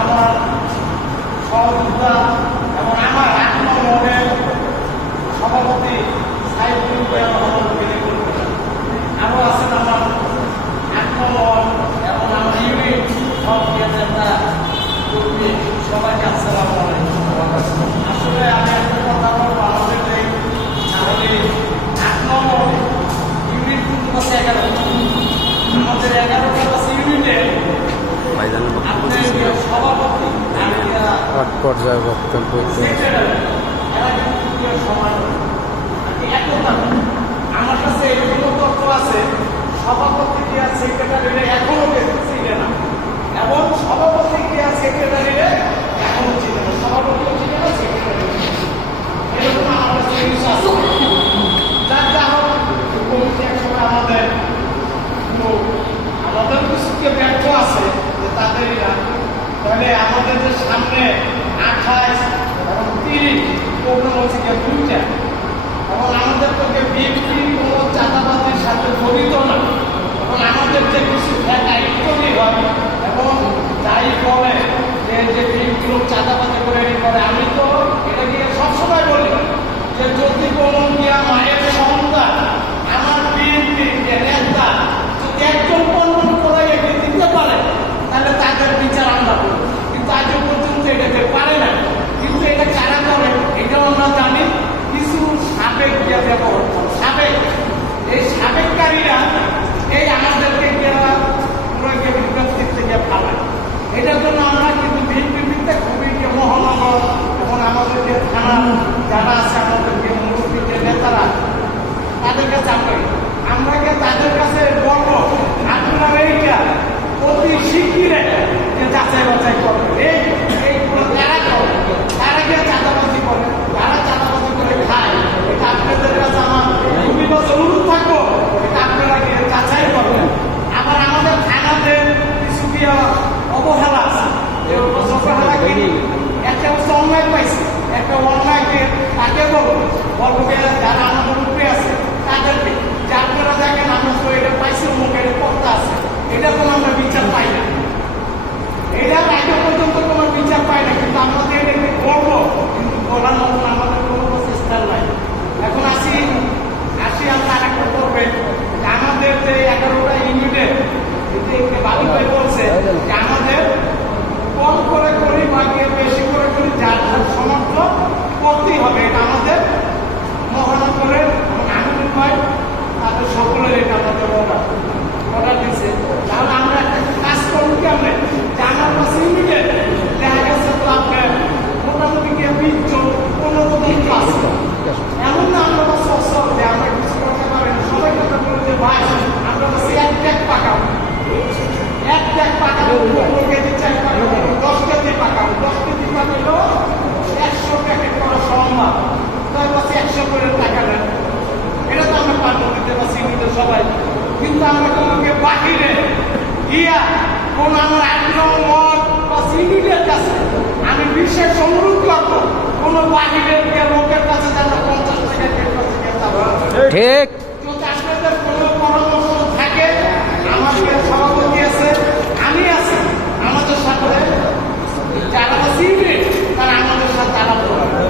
আমার সহযোগিতা এবং আমার আত্মমনের সভাপতি সাইফুল আরও আছেন আমার আত্মমন এবং আমার ইউনিট সব কর্মী সবাইকে আসসালামু আলাইকুম। আসলে আমি একটা কথা বলবো, আমাদের তাহলে আত্মমন ইউনিট কিন্তু আছে 11টা, আমাদের 11টা আছে ইউনিটে সভাপতি পর্যায়ে বক্তব্য আমার কাছে এগুলো তথ্য আছে। সভাপতি কি আর সেক্রেটারিরা এখনো চিনে না, এবং সভাপতি কি আর সেক্রেটারিরা এখনো চিনে না, সভাপতিও চিনে না, সেক্রেটারি এরকম আমার কাছে জিনিস আছে। যার যা হোক কমিটি একসময় আমাদের কিছুকে ব্যর্থ আছে যে তাদেরই না, তাহলে আমাদের যে সামনে 28 এবং 30 প্রোগ্রাম হচ্ছে গিয়ে 2টা, এবং আমাদের তো বিএনপি কোনো চাঁদাবাজির সাথে জড়িত না, এবং আমাদের যে কিছু দায়িত্ব তৈরি হয় এবং যাই বলে যে বিএনপি লোক চাঁদাবাজি করে করে, আমি তো এটা গিয়ে সবসময় বলি যে যদি কোনো গিয়া মায়ের সন্তান আমার বিএনপি নেতা যদি একজন কন্ট্রোল করে এগিয়ে দিতে পারে তাহলে তাদের বিচার আমরা করি, কিন্তু আজ পর্যন্ত এটাতে পারে না। কিন্তু এটা কারা করে এটাও আমরা জানি, কিছু সাবেক দিয়ে ব্যবহার করে, সাবেক এই সাবেককারীরা এই আমাদেরকে বিজ্ঞপ্তির থেকে পালায়। এটার জন্য আমরা কিন্তু বিএনপিতে খুবই মহানগর এবং আমাদের যে থানা যারা আছে, আমাদেরকে মুরব্বী যে নেতারা, তাদের কাছে আমরা তাদের কাছে বলবো আপনারা এইটা অতি শিগগিরে যাচাই বাছাই করবেন। এইগুলো যারা করে তারা গিয়ে চাঁদাবাজি করে, তারা চাঁদাবাজি করে খায়, এটা আপনাদের কাছে আমার খুবই অনুরোধ থাকবো, এটা আপনারা গিয়ে যাচাই করবেন। আবার আমাদের থানাতে কিছু কি অবহেলা আছে, অবহেলা কি একটা হচ্ছে অন্যায় পাইছে, একটা অন্যায়কে তাকে বলবো যারা আমাদের উপরে আছে তাদেরকে যে আপনারা দেখেন আমরা তো এটা পাইছি, মুখের পথটা আছে, এটা কোনো আমরা বিচার পাই না, এটা আগে পর্যন্ত কোনো বিচার পাই না, কিন্তু আমাদের এটাকে বলবো, কিন্তু বলার মতন আমাদের কোনো চেষ্টা নাই। এখন আসি আর তারা করবে আমাদের যে 11টা ইউনিটের বাবু ভাই বলছে যে আমাদের কম করে করি বা বেশি করে করি, যার যার সমর্থ করতেই হবে, এটা আমাদের মহানগরের আনন্দ ভাই তাদের সকলের এটা আমাদের অর্ডার দিচ্ছে। তাহলে আমরা একটা কাজ করবো কেমন যে আমার কাছে ইউনিটের দেখা গেছে তো আপনার মোটামুটি 20 জন 15 জন আছে, এমন না আমরা কাছে অসল যে আমরা কিছু করতে পারি না, সবাই কথা বলে যে ভাই আমরা কাছে এক ট্যাগ পাকাবো, 15 কেজি চাল পাকাবো, 10 কেজি পাকাবো, 10 কেজি পাকালেও 100 প্যাকেট করা সম্ভব, তার কাছে 100 করে টাকা নেন, এটা তো আমরা পারবো দিতে পারছি ইউনিটের সবাই। কিন্তু আমরা তোমাকে বাহিরে গিয়া কোন আমার আগ্রহ মত বা ইউনিটের কাছে আমি বিশেষ অনুরোধ করবো, কোন বাহিরের লোকের কাছে যেন 50 টাকা ঠিক যদি আপনাদের কোনো পরামর্শ থাকে, আমাদের সভাপতি আছে, আমি আছি, আমাদের সাথে যারা ইউনিট তারা আমাদের সাথে আলাপ করবে,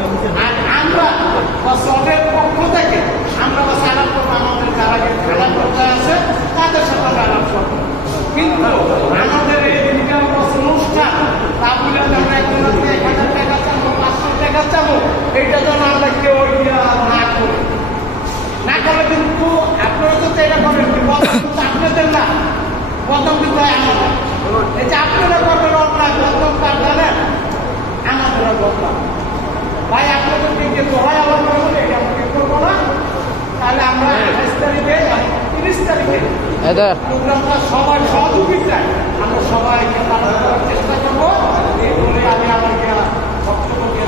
আর আমরা সবের পক্ষ থেকে আমরা আলাপ করবো, আমাদের যারা খেলার পর্যায়ে আছে তাদের সাথে আমরা আলাপ করবো। কিন্তু আমাদের এই দিনকার অনুষ্ঠান তা বলে আমরা 1000 টাকা চাবো, 500 টাকা চাবো, এইটা যেন আমরা কেউ না করে কিন্তু আপনারা তো এটা করেন, আপনাদের না প্রথম কিন্তু আমাদের এই যে আপনারা করবেন অন্যায় প্রথম কার জানেন আমাদের বললাম ভাই আপনাদেরকে যে দোহাই আবার করবো এটা আমাকে করবো না, তাহলে আমরা 28 তারিখে 30 তারিখে প্রোগ্রামটা সবার সহযোগিতায় আমরা সবাইকে পালন করার চেষ্টা করবো। এই বলে আমি আমাকে বক্তব্য দিয়ে